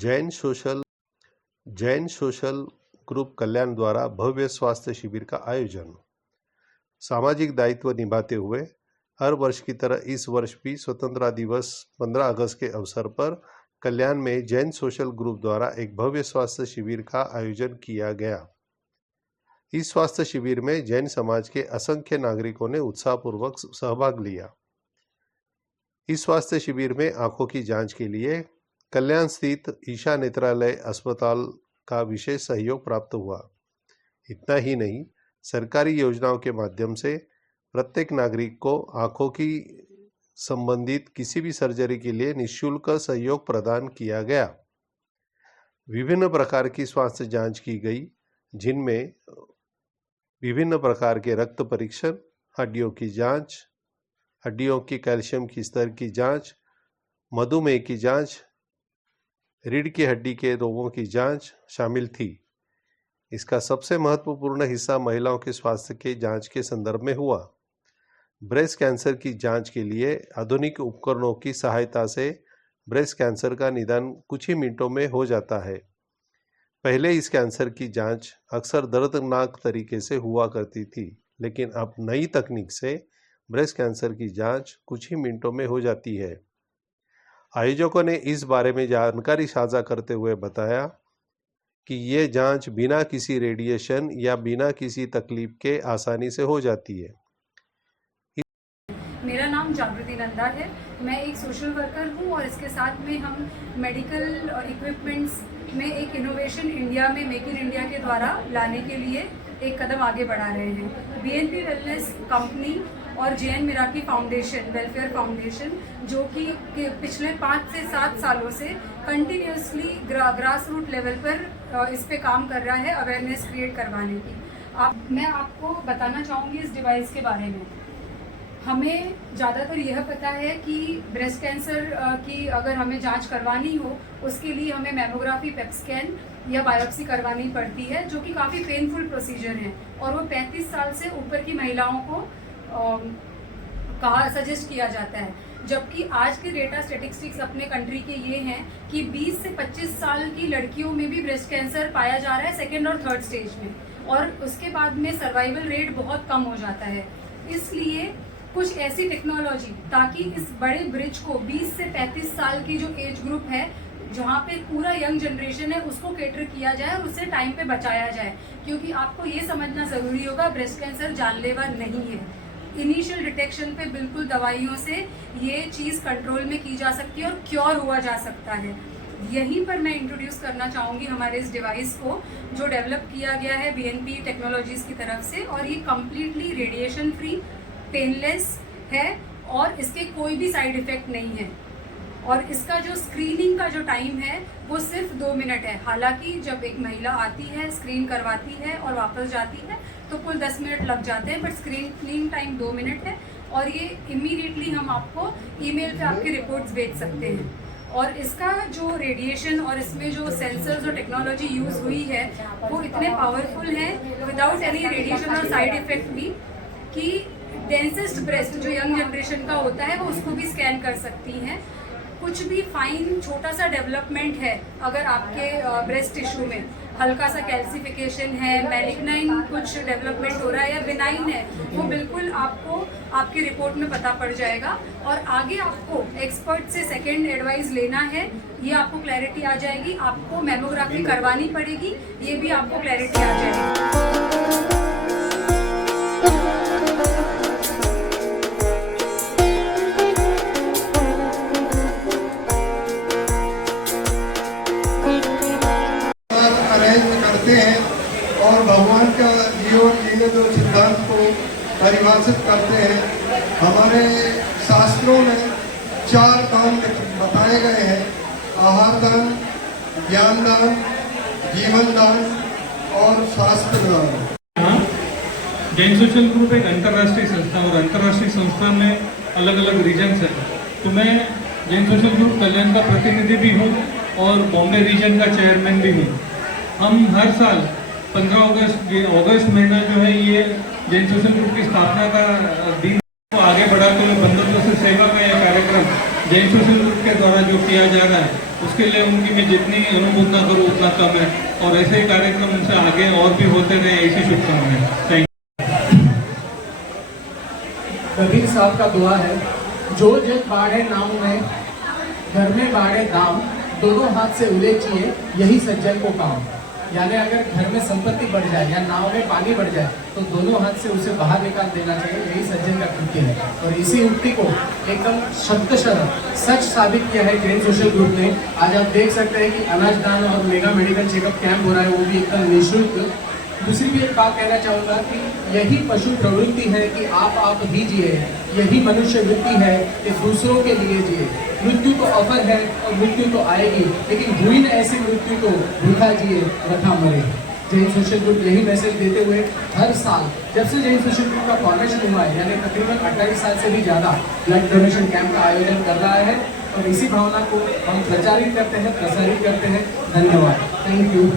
Jain social group कल्याण द्वारा भव्य स्वास्थ्य शिविर का आयोजन। सामाजिक दायित्व निभाते हुए हर वर्ष की तरह इस वर्ष भी स्वतंत्रता दिवस 15 अगस्त के अवसर पर कल्याण में जैन सोशल ग्रुप द्वारा एक भव्य स्वास्थ्य शिविर का आयोजन किया गया। इस स्वास्थ्य शिविर में जैन समाज के असंख्य नागरिकों ने उत्साहपूर्वक सहभाग लिया। इस स्वास्थ्य शिविर में आंखों की जांच के लिए कल्याण स्थित ईशा नेत्रालय अस्पताल का विशेष सहयोग प्राप्त हुआ। इतना ही नहीं, सरकारी योजनाओं के माध्यम से प्रत्येक नागरिक को आंखों की संबंधित किसी भी सर्जरी के लिए निःशुल्क सहयोग प्रदान किया गया। विभिन्न प्रकार की स्वास्थ्य जांच की गई, जिनमें विभिन्न प्रकार के रक्त परीक्षण, हड्डियों की जांच, हड्डियों की कैल्शियम की स्तर की जांच, मधुमेह की जांच, रीढ़ की हड्डी के रोगों की जांच शामिल थी। इसका सबसे महत्वपूर्ण हिस्सा महिलाओं के स्वास्थ्य के जांच के संदर्भ में हुआ। ब्रेस्ट कैंसर की जांच के लिए आधुनिक उपकरणों की सहायता से ब्रेस्ट कैंसर का निदान कुछ ही मिनटों में हो जाता है। पहले इस कैंसर की जांच अक्सर दर्दनाक तरीके से हुआ करती थी, लेकिन अब नई तकनीक से ब्रेस्ट कैंसर की जांच कुछ ही मिनटों में हो जाती है। आयोजकों ने इस बारे में जानकारी साझा करते हुए बताया कि ये जांच बिना किसी रेडिएशन या बिना किसी तकलीफ के आसानी से हो जाती है। मेरा नाम जागृति नंदा है। मैं एक सोशल वर्कर हूँ और इसके साथ में हम मेडिकल इक्विपमेंट्स में एक इनोवेशन इंडिया में मेक इन इंडिया के द्वारा लाने के लिए एक कदम आगे बढ़ा रहे हैं। बीएनपी वेलनेस कंपनी और जेएन मिराकी फाउंडेशन, वेलफेयर फाउंडेशन, जो कि पिछले 5 से 7 सालों से कंटिन्यूसली ग्रास रूट लेवल पर इस पे काम कर रहा है, अवेयरनेस क्रिएट करवाने की। मैं आपको बताना चाहूँगी इस डिवाइस के बारे में। हमें ज़्यादातर यह पता है कि ब्रेस्ट कैंसर की अगर हमें जांच करवानी हो, उसके लिए हमें मेमोग्राफी, पेट स्कैन या बायोप्सी करवानी पड़ती है, जो कि काफ़ी पेनफुल प्रोसीजर है और वो 35 साल से ऊपर की महिलाओं को सजेस्ट किया जाता है। जबकि आज के डेटा स्टेटिस्टिक्स अपने कंट्री के ये हैं कि 20 से 25 साल की लड़कियों में भी ब्रेस्ट कैंसर पाया जा रहा है सेकेंड और थर्ड स्टेज में, और उसके बाद में सर्वाइवल रेट बहुत कम हो जाता है। इसलिए कुछ ऐसी टेक्नोलॉजी, ताकि इस बड़े ब्रिज को 20 से 35 साल की जो एज ग्रुप है, जहाँ पे पूरा यंग जनरेशन है, उसको केटर किया जाए और उसे टाइम पे बचाया जाए। क्योंकि आपको ये समझना ज़रूरी होगा, ब्रेस्ट कैंसर जानलेवा नहीं है। इनिशियल डिटेक्शन पे बिल्कुल दवाइयों से ये चीज़ कंट्रोल में की जा सकती है और क्योर हुआ जा सकता है। यहीं पर मैं इंट्रोड्यूस करना चाहूँगी हमारे इस डिवाइस को, जो डेवलप किया गया है बीएनपी टेक्नोलॉजीज़ की तरफ से, और ये कम्प्लीटली रेडिएशन फ्री, पेनलेस है और इसके कोई भी साइड इफ़ेक्ट नहीं है। और इसका जो स्क्रीनिंग का जो टाइम है वो सिर्फ 2 मिनट है। हालांकि जब एक महिला आती है, स्क्रीन करवाती है और वापस जाती है तो कुल 10 मिनट लग जाते हैं, बट स्क्रीनिंग टाइम 2 मिनट है। और ये इमीडिएटली हम आपको ईमेल पे आपकी रिपोर्ट्स भेज सकते हैं। और इसका जो रेडिएशन और इसमें जो सेंसर्स और टेक्नोलॉजी यूज़ हुई है वो इतने पावरफुल हैं, विदाउट एनी रेडिएशन और साइड इफ़ेक्ट भी, कि डेंसेस्ट ब्रेस्ट जो यंग जनरेशन का होता है वो उसको भी स्कैन कर सकती हैं। कुछ भी फाइन छोटा सा डेवलपमेंट है, अगर आपके ब्रेस्ट टिश्यू में हल्का सा कैल्सिफिकेशन है, मैलिग्नाइन कुछ डेवलपमेंट हो रहा है या बिनाइन है, वो बिल्कुल आपको आपकी रिपोर्ट में पता पड़ जाएगा। और आगे आपको एक्सपर्ट से सेकेंड एडवाइस लेना है, ये आपको क्लैरिटी आ जाएगी। आपको मेमोग्राफी करवानी पड़ेगी, ये भी आपको क्लैरिटी आ जाएगी। करते हैं और भगवान का जीवन जीने जो सिद्धांत को परिभाषित करते हैं। हमारे शास्त्रों में 4 दान बताए गए हैं: आहार दान, ज्ञान दान, जीवन दान और शास्त्र दान। जैन सोशल ग्रुप एक अंतर्राष्ट्रीय संस्था, और अंतर्राष्ट्रीय संस्था में अलग अलग रीजन्स हैं। तो मैं जैन सोशल ग्रुप कल्याण का प्रतिनिधि भी हूँ और बॉम्बे रीजन का चेयरमैन भी हूँ। हम हर साल 15 अगस्त महीना जो है ये जैन सोशल ग्रुप की स्थापना का दिन को आगे बढ़ाते हुए बंधुत्व से सेवा का यह कार्यक्रम जैन सोशल ग्रुप के द्वारा जो किया जा रहा है, उसके लिए उनकी मैं जितनी अनुमोदना करूँ उतना कम है, और ऐसे ही कार्यक्रम उनसे आगे और भी होते रहे, ऐसी शुभकामनाएं। Thank you. कबीर साहब का दुआ है, जो जग बाढ़े नाम में घर में बाढ़े दाम, दोनों हाथ से उलेचिए यही सज्जन को काम। यानी अगर घर में संपत्ति बढ़ जाए या नाव में पानी बढ़ जाए तो दोनों हाथ से उसे बाहर निकाल देना चाहिए, यही सज्जन का कृत्य है। और इसी उक्ति को एकदम शब्दशः सच साबित किया है जैन सोशल ग्रुप ने। आज आप देख सकते हैं कि अनाज दान और मेगा मेडिकल चेकअप कैंप हो रहा है, वो भी एकदम निःशुल्क। दूसरी भी एक बात कहना चाहूँगा कि यही पशु प्रवृत्ति है कि आप ही जिए, यही मनुष्य वृत्ति है कि दूसरों के लिए जिए। मृत्यु तो अफर है और मृत्यु तो आएगी, लेकिन हुई न ऐसी मृत्यु तो भूखा जिए रखा मरे। जैन सोशल ग्रुप यही मैसेज देते हुए हर साल जब से जैन सोशल ग्रुप का फॉर्मेशन हुआ है, यानी तकरीबन 28 साल से भी ज़्यादा ब्लड डोनेशन कैंप का आयोजन कर रहा है, और इसी भावना को हम प्रचारित करते हैं, प्रसारित करते हैं। धन्यवाद। Thank you.